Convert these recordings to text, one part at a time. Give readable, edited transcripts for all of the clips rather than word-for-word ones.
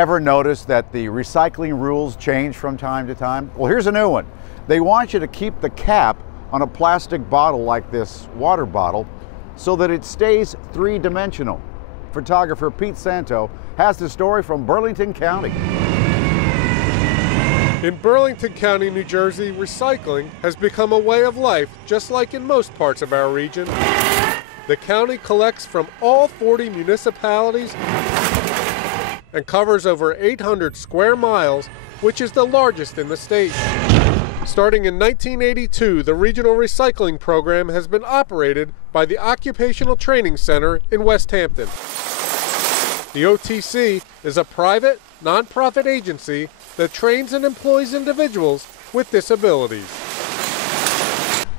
Ever notice that the recycling rules change from time to time? Well, here's a new one. They want you to keep the cap on a plastic bottle like this water bottle so that it stays three-dimensional. Photographer Pete Santo has the story from Burlington County. In Burlington County, New Jersey, recycling has become a way of life, just like in most parts of our region. The county collects from all 40 municipalities and covers over 800 square miles, which is the largest in the state. Starting in 1982, the Regional Recycling Program has been operated by the Occupational Training Center in West Hampton. The OTC is a private, nonprofit agency that trains and employs individuals with disabilities.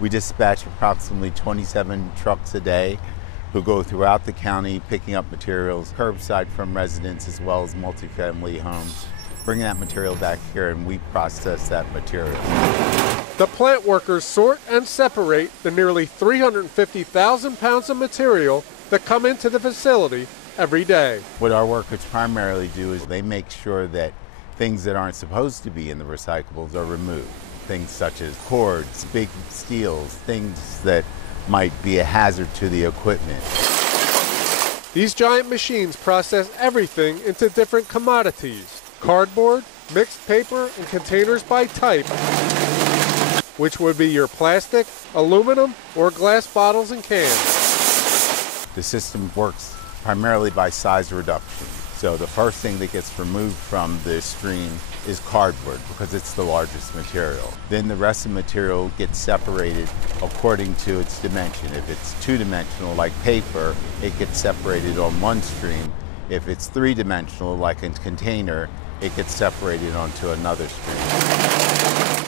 We dispatch approximately 27 trucks a day who go throughout the county picking up materials curbside from residents as well as multifamily homes, bringing that material back here, and we process that material. The plant workers sort and separate the nearly 350,000 pounds of material that come into the facility every day. What our workers primarily do is they make sure that things that aren't supposed to be in the recyclables are removed. Things such as cords, big steels, things that might be a hazard to the equipment. These giant machines process everything into different commodities: cardboard, mixed paper, and containers by type, which would be your plastic, aluminum, or glass bottles and cans. The system works primarily by size reduction. So the first thing that gets removed from the stream is cardboard because it's the largest material. Then the rest of the material gets separated according to its dimension. If it's two-dimensional like paper, it gets separated on one stream. If it's three-dimensional like a container, it gets separated onto another stream.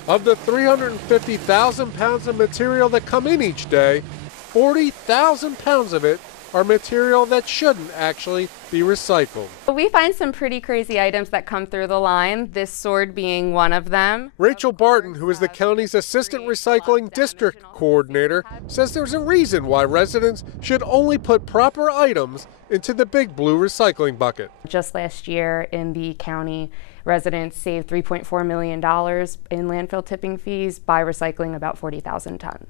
Of the 350,000 pounds of material that come in each day, 40,000 pounds of it are material that shouldn't actually be recycled. We find some pretty crazy items that come through the line, this sword being one of them. Rachel Barton, who is the county's Assistant Recycling District Coordinator, says there's a reason why residents should only put proper items into the big blue recycling bucket. Just last year in the county, residents saved $3.4 million in landfill tipping fees by recycling about 40,000 tons.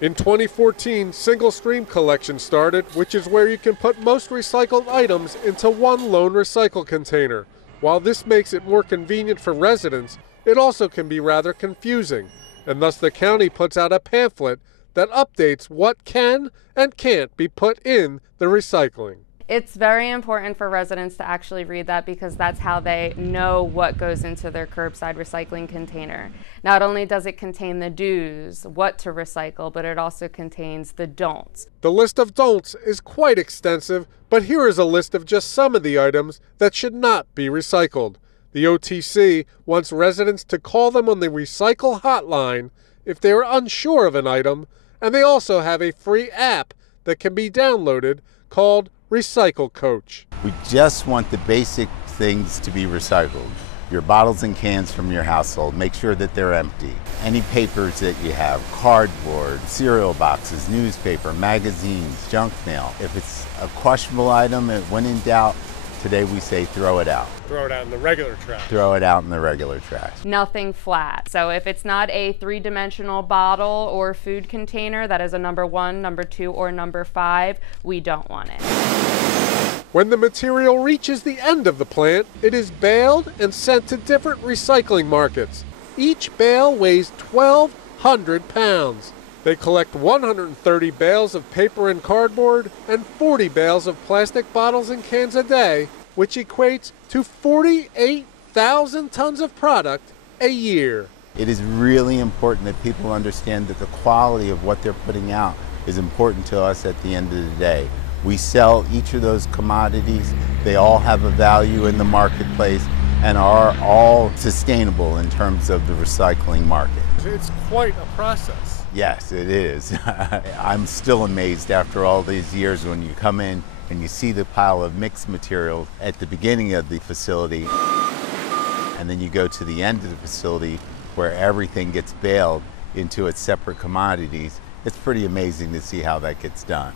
In 2014, single stream collection started, which is where you can put most recycled items into one lone recycle container. While this makes it more convenient for residents, it also can be rather confusing, and thus the county puts out a pamphlet that updates what can and can't be put in the recycling. It's very important for residents to actually read that because that's how they know what goes into their curbside recycling container. Not only does it contain the do's, what to recycle, but it also contains the don'ts. The list of don'ts is quite extensive, but here is a list of just some of the items that should not be recycled. The OTC wants residents to call them on the recycle hotline if they are unsure of an item, and they also have a free app that can be downloaded called Recycle Coach. We just want the basic things to be recycled. Your bottles and cans from your household, make sure that they're empty. Any papers that you have, cardboard, cereal boxes, newspaper, magazines, junk mail. If it's a questionable item, when in doubt, today we say throw it out. Throw it out in the regular trash. Throw it out in the regular trash. Nothing flat. So if it's not a three-dimensional bottle or food container that is a number 1, number 2, or number 5, we don't want it. When the material reaches the end of the plant, it is baled and sent to different recycling markets. Each bale weighs 1,200 pounds. They collect 130 bales of paper and cardboard and 40 bales of plastic bottles and cans a day, which equates to 48,000 tons of product a year. It is really important that people understand that the quality of what they're putting out is important to us at the end of the day. We sell each of those commodities. They all have a value in the marketplace and are all sustainable in terms of the recycling market. It's quite a process. Yes, it is. I'm still amazed after all these years when you come in and you see the pile of mixed material at the beginning of the facility, and then you go to the end of the facility where everything gets baled into its separate commodities. It's pretty amazing to see how that gets done.